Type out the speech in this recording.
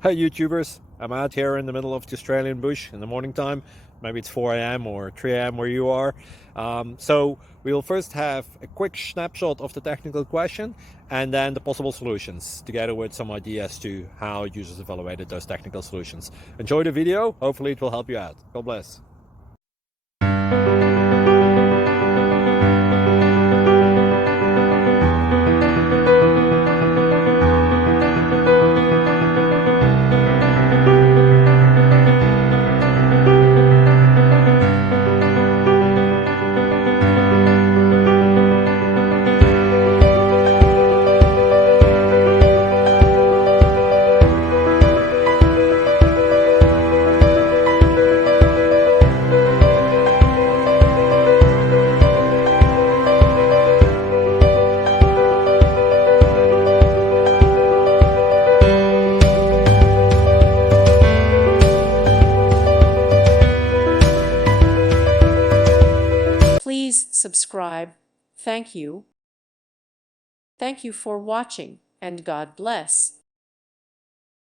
Hi YouTubers, I'm out here in the middle of the Australian bush in the morning time. Maybe it's 4 a.m. or 3 a.m. where you are. So we will first have a quick snapshot of the technical question and then the possible solutions, together with some ideas to how users evaluated those technical solutions. Enjoy the video, hopefully it will help you out. God bless. Please subscribe. Thank you. Thank you for watching, and God bless.